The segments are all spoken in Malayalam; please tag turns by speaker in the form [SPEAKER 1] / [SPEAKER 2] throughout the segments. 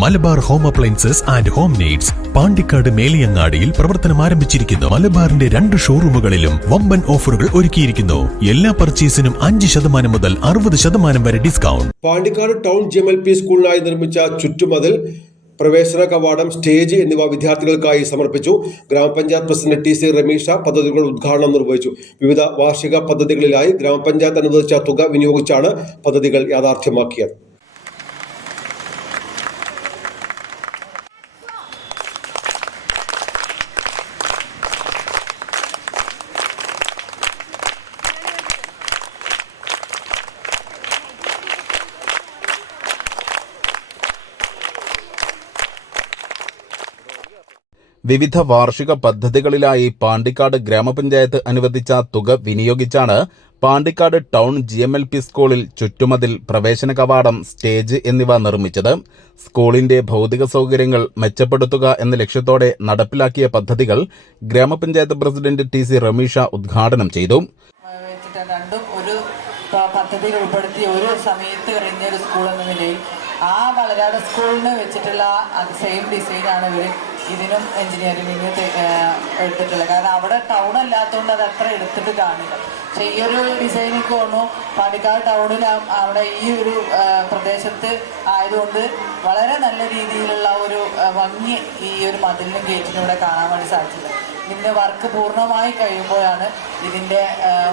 [SPEAKER 1] Malabar home appliances and home needs Pandikkad മേലിയങ്ങാടിയിൽ പ്രവർത്തനം ആരംഭിച്ചിരിക്കുന്നു. മലബാറിന്റെ രണ്ട് ഷോറൂമുകളിലും വമ്പൻ ഓഫറുകൾ ഒരുക്കിയിരിക്കുന്നു. എല്ലാ പർച്ചേസിനും അഞ്ച് ശതമാനം മുതൽ അറുപത് ശതമാനം വരെ discount.
[SPEAKER 2] Pandikkad town G M L P സ്കൂളിനായി നിർമ്മിച്ച ചുറ്റുമതിൽ പ്രവേശന കവാടം സ്റ്റേജ് എന്നിവ വിദ്യാർത്ഥികൾക്കായി സമർപ്പിച്ചു. ഗ്രാമപഞ്ചായത്ത് പ്രസിഡന്റ് ടി സി രമീഷ പദ്ധതികൾ ഉദ്ഘാടനം നിർവഹിച്ചു. വിവിധ വാർഷിക പദ്ധതികളിലായി ഗ്രാമപഞ്ചായത്ത് അനുവദിച്ച തുക വിനിയോഗിച്ചാണ് പദ്ധതികൾ യാഥാർത്ഥ്യമാക്കിയത്.
[SPEAKER 3] വിവിധ വാർഷിക പദ്ധതികളിലായി പാണ്ടിക്കാട് ഗ്രാമപഞ്ചായത്ത് അനുവദിച്ച തുക വിനിയോഗിച്ചാണ് Pandikkad town G M L P സ്കൂളിൽ ചുറ്റുമതിൽ പ്രവേശന കവാടം സ്റ്റേജ് എന്നിവ നിർമ്മിച്ചത്. സ്കൂളിന്റെ ഭൗതിക സൗകര്യങ്ങൾ മെച്ചപ്പെടുത്തുക എന്ന ലക്ഷ്യത്തോടെ നടപ്പിലാക്കിയ പദ്ധതികൾ ഗ്രാമപഞ്ചായത്ത് പ്രസിഡന്റ് ടി സി റമീഷ ഉദ്ഘാടനം ചെയ്തു.
[SPEAKER 4] രണ്ടും ഒരു പദ്ധതിയിൽ ഉൾപ്പെടുത്തി ഒരു സമയത്ത് കഴിഞ്ഞ ഒരു സ്കൂൾ എന്ന നിലയിൽ ആ വളരാട് സ്കൂളിന് വെച്ചിട്ടുള്ള സെയിം ഡിസൈനാണ് ഇവർ ഇതിനും എഞ്ചിനീയറിംഗിന് എടുത്തിട്ടുള്ളത്. കാരണം അവിടെ ടൗൺ അല്ലാത്തതുകൊണ്ട് അത് അത്ര എടുത്തിട്ട് കാണില്ല. പക്ഷെ ഈ ഒരു ഡിസൈൻ തോന്നുന്നു പാലക്കാട് ടൗണിൽ അവിടെ ഈ ഒരു പ്രദേശത്ത് ആയതുകൊണ്ട് വളരെ നല്ല രീതിയിലുള്ള ഒരു ഭംഗി ഈ ഒരു മതിലിനും ഗേറ്റിനും ഇവിടെ കാണാൻ വേണ്ടി സാധിച്ചില്ല. ഇതിന്റെ വർക്ക് പൂർണമായി കഴിയുമ്പോഴാണ് ഇതിന്റെ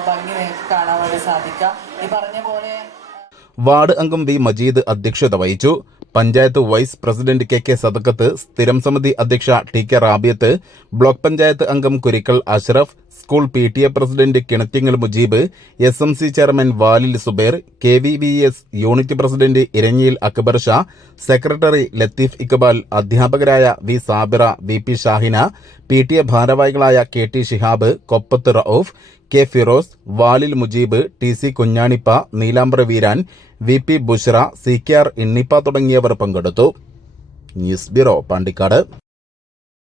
[SPEAKER 4] ഭംഗി നിങ്ങൾക്ക് കാണാൻ വേണ്ടി സാധിക്കുക. ഈ പറഞ്ഞ പോലെ
[SPEAKER 3] വാർഡ് അംഗം വി മജീദ് അധ്യക്ഷത വഹിച്ചു. Panchayat vice president K K Sadakkath സ്ഥിരം സമിതി അധ്യക്ഷ T K Rabiyath block panchayat അംഗം Kurikkal Ashraf school P T A president Kinattingal Mujeeb S M C chairman Valil Subair K V V S unit president Eranjiyil Akbar Shah secretary Latheef Iqbal അധ്യാപകരായ V Sabira V P Shahina P T A ഭാരവാഹികളായ K T Shihab Koppath Rauf K Firoz Valil Mujeeb T C Kunjanippa Neelambra Veeran V P Bushra C K R Innippa തുടങ്ങിയവർ പങ്കെടുത്തു. News bureau Pandikkad.